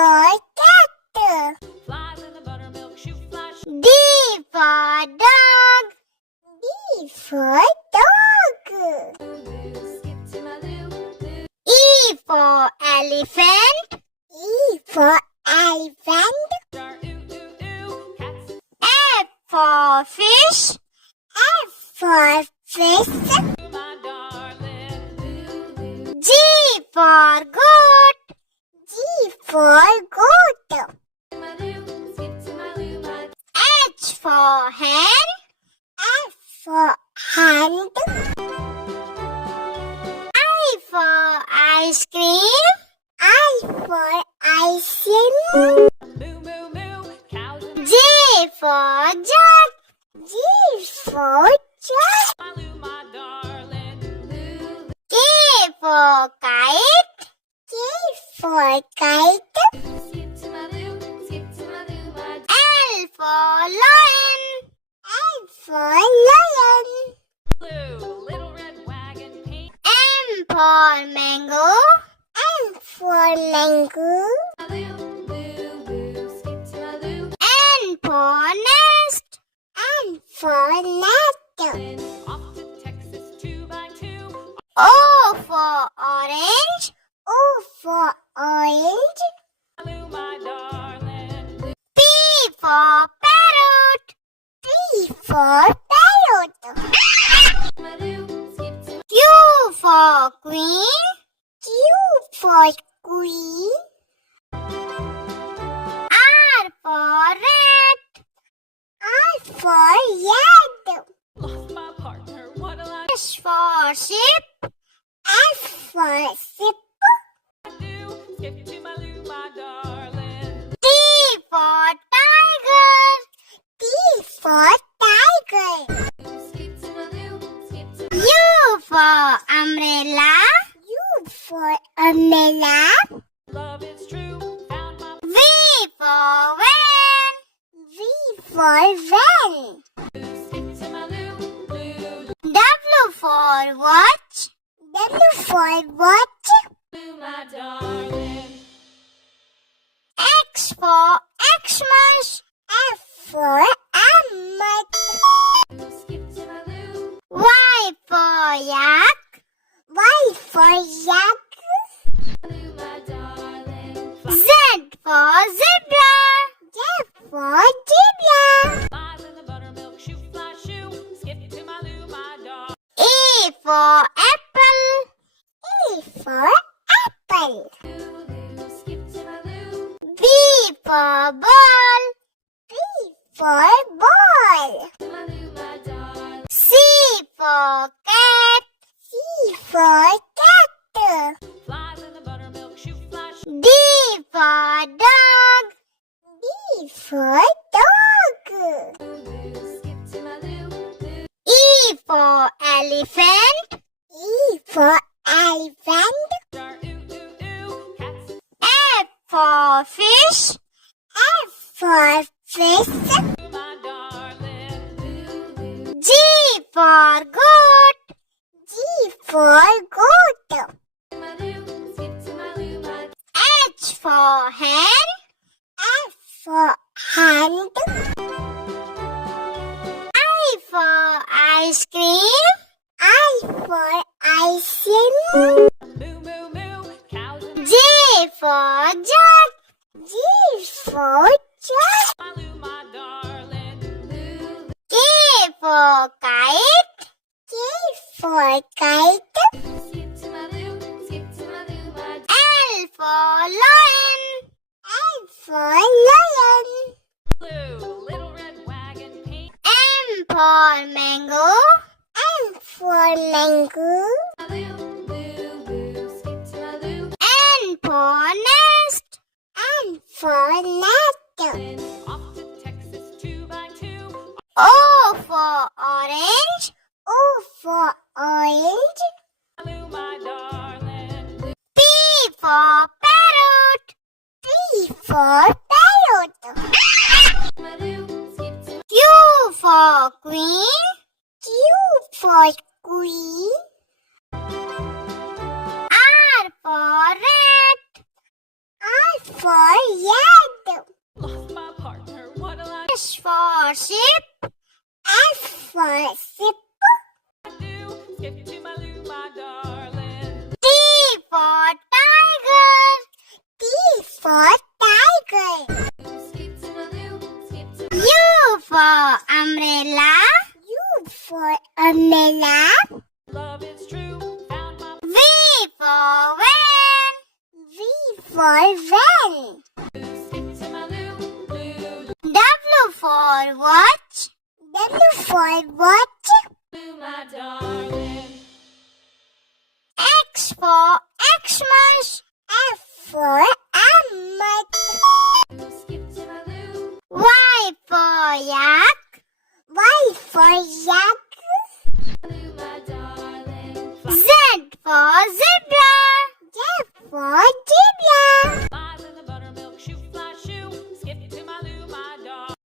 for cat. Flies in the buttermilk shoe fly. D for dog. D for dog. Skip to my loo. E for elephant. E for elephant. Ooh, ooh, ooh. Cats. F for fish. F for fish. My darling. G for goat. G for goat. My loo. Skip to my loo. My H for hen. F for hand. I for ice cream. I for ice cream. moo, moo, moo. Cows in J for jug. J for jug. my loo, my darling. K for kite. K for kite. Skip to my loo. Skip to my loo. My L for lion. L for lion. blue. Little red wagon pink. M for mango. M for mango. My loo, loo, loo. Skip to my loo. N for nest. N for nest. Off to Texas 2x2. O for orange. O for orange. My loo, my darling. P for parrot. P for parrot. My loo. Skip to Q for queen. Q for queen. R for rat. R for rat. lost my partner. What'll I S for ship. S for ship. do? Skip to my loo, my darling. T for tiger. T for tiger. Skip to my loo. Skip to U for umbrella. U for umbrella. love is true. Found my V for van. V for van. skip to my loo, loo, W for watch. W for watch. loo, my darling. X for Xmas. F for Emmet. Skip to my loo, Y for yak. Y for yak. loo, my darling. Z for zebra. Z for zebra. Flies in the buttermilk shoe fly shoe. Skip to my loo, my darling. E for apple. E for apple. Loo, loo, skip to my loo. B for ball. B for ball. To my loo, my darling. C for cat. C for cat. Flies in the buttermilk shoe fly shoe. D for dog. D for dog. Loo, skip to my loo, loo. E for elephant. E for elephant. Ooh, ooh, ooh. Cats. F for fish. F for fish. My darling. Loo, loo. G for goat. G for goat. My loo, skip to my loo, my H for hen. F for hand. I for ice cream. I for ice cream. moo, moo, moo. Cows in J for jug. J for jug. my loo, my darling. Loo, K for kite. K for kite. skip to my loo, skip to my loo, my L for lion. L for lion. blue. Little red wagon pink. M for mango. M for mango. My loo, loo, loo. Skip to my loo. N for nest. N for nest. Off to Texas 2x2. O for orange. O for orange. My loo, my darling. P for parrot. P for parrot. My loo, skip to Q for queen. Q for queen. R for rat. R for for sheep. S for sheep. Do skip to my loo, my darling. T for tiger. T for tiger. Skip to my loo, skip to U for umbrella. U for umbrella. love is true. Found my V for van. V for van. skip to my loo, loo, W for watch. W for watch. loo, my darling. X for Xmas. F for Emmet. Skip to my loo, Y for yak. Y for yak.